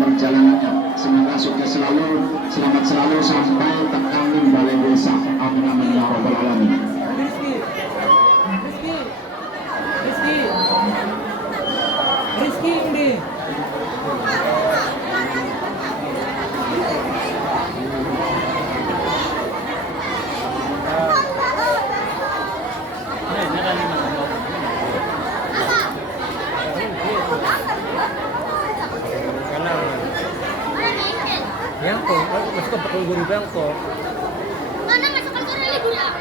perjalanannya. Semoga sukses selalu, selamat selalu sampai tekan balai desa. Amin amin ya rabbal alamin. Rizky, Rizky, Rizky ini. Bangkok, masuk ke Guru Bangkok. Mana masuk ke Guru Bangkok?